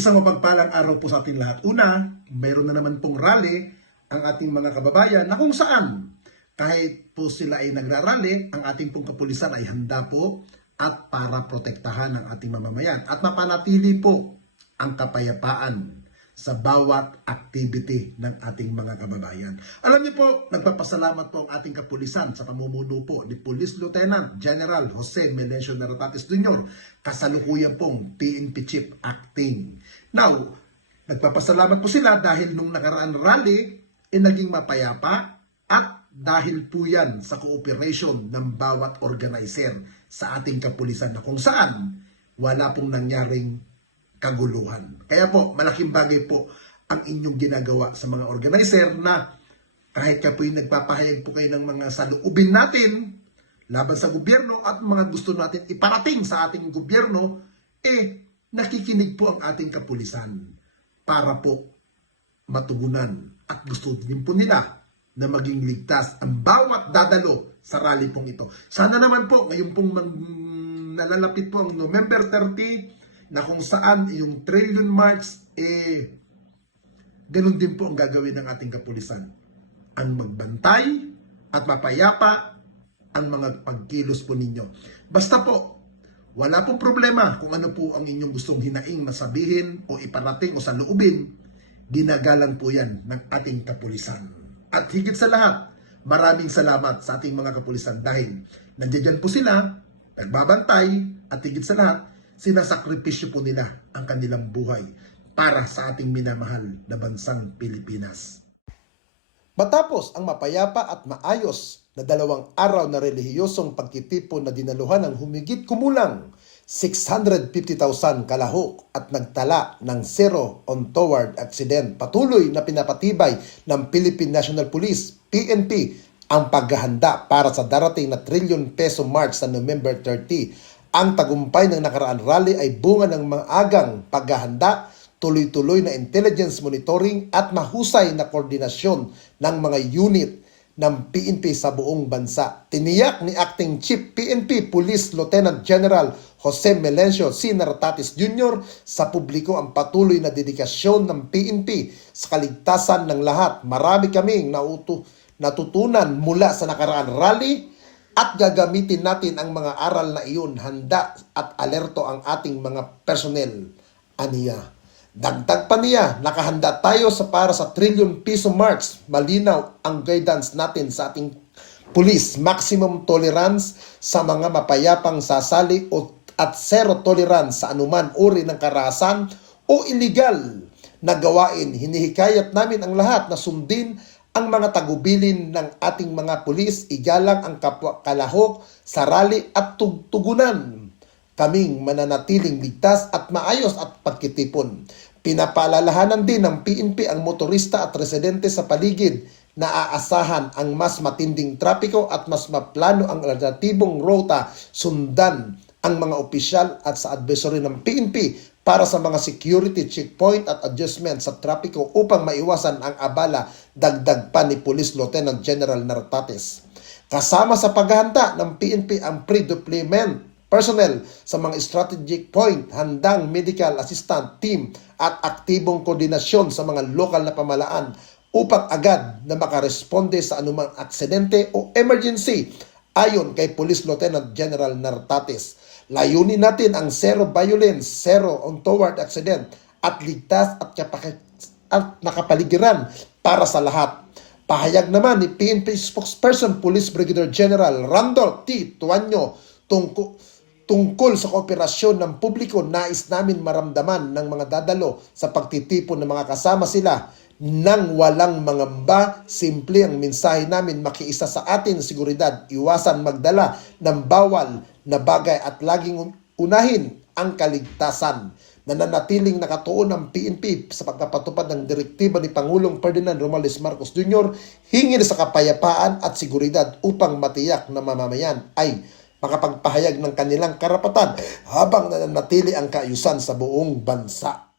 Isang mapagpalang araw po sa ating lahat. Una, mayroon na naman pong rally ang ating mga kababayan na kung saan kahit po sila ay nagrarally, ang ating pong kapulisan ay handa po at para protektahan ang ating mamamayan at mapanatili po ang kapayapaan sa bawat activity ng ating mga kababayan. Alam niyo po, nagpapasalamat po ang ating kapulisan sa pamumuno po ni Police Lieutenant General Jose Melencio Naratates Jr. kasalukuyan pong PNP Chief Acting. Now, nagpapasalamat po sila dahil nung nakaraan rally naging mapayapa at dahil po yan sa cooperation ng bawat organizer sa ating kapulisan na kung saan wala pong nangyaring kaguluhan. Kaya po, malaking bagay po ang inyong ginagawa sa mga organizer na kahit ka po yung nagpapahayag po kayo ng mga saloobin natin laban sa gobyerno at mga gusto natin iparating sa ating gobyerno, nakikinig po ang ating kapulisan para po matugunan at gusto din po nila na maging ligtas ang bawat dadalo sa rally pong ito. Sana naman po, ngayon pong nalalapit po ang November 30, na kung saan yung Trillion March, ganun din po ang gagawin ng ating kapulisan. Ang magbantay at mapayapa ang mga pagkilos po ninyo. Basta po, wala pong problema kung ano po ang inyong gustong hinaing masabihin o iparating o saloobin, ginagalang po yan ng ating kapulisan. At higit sa lahat, maraming salamat sa ating mga kapulisan dahil nandiyan po sila, nagbabantay, at higit sa lahat, sinasakripisyo po nila ang kanilang buhay para sa ating minamahal na bansang Pilipinas. Matapos ang mapayapa at maayos na 2 araw na relihiyosong pagtitipon na dinaluhan ng humigit kumulang 650,000 kalahok at nagtala ng zero untoward accident, patuloy na pinapatibay ng Philippine National Police, PNP, ang paghahanda para sa darating na trilyon peso march sa November 30. Ang tagumpay ng nakaraan rally ay bunga ng maagang paghahanda, tuloy-tuloy na intelligence monitoring at mahusay na koordinasyon ng mga unit ng PNP sa buong bansa. Tiniyak ni Acting Chief PNP Police Lieutenant General Jose Melencio C. Naratates Jr. sa publiko ang patuloy na dedikasyon ng PNP sa kaligtasan ng lahat. Marami kaming natutunan mula sa nakaraan rally at gagamitin natin ang mga aral na iyon, handa at alerto ang ating mga personnel. Aniya. Dagdag pa niya, nakahanda tayo para sa trillion peso march. Malinaw ang guidance natin sa ating police. Maximum tolerance sa mga mapayapang sasali at zero tolerance sa anuman uri ng karahasan o illegal na gawain. Hinihikayat namin ang lahat na sundin ang mga tagubilin ng ating mga pulis, igalang ang kapwa kalahok sa rally at tugunan kaming mananatiling ligtas at maayos at pagkitipon. Pinapaalalahanan din ng PNP ang motorista at residente sa paligid na aasahan ang mas matinding trapiko at mas maplano ang alternatibong rota, sundan ang mga opisyal at sa advisory ng PNP para sa mga security checkpoint at adjustment sa trapiko upang maiwasan ang abala, dagdag pa ni Police Lieutenant General Naratates. Kasama sa paghahanda ng PNP ang pre-deployment personnel sa mga strategic point, handang medical assistant team at aktibong koordinasyon sa mga lokal na pamahalaan upang agad na makaresponde sa anumang aksidente o emergency ayon kay Police Lieutenant General Naratates. Layunin natin ang zero violence, zero untoward accident at ligtas at nakapaligiran para sa lahat. Pahayag naman ni PNP spokesperson Police Brigadier General Randolph T. Tuanyo tungkol sa kooperasyon ng publiko. Nais namin maramdaman ng mga dadalo sa pagtitipon ng mga kasama sila nang walang mangamba. Simple ang mensahe namin, makiisa sa atin seguridad, iwasan magdala ng bawal na bagay at laging unahin ang kaligtasan. Nananatiling nakatuon ang PNP sa pagpapatupad ng direktiba ni Pangulong Ferdinand Romales Marcos Jr. hingin sa kapayapaan at seguridad upang matiyak na mamamayan ay makapagpahayag ng kanilang karapatan habang nananatili ang kaayusan sa buong bansa.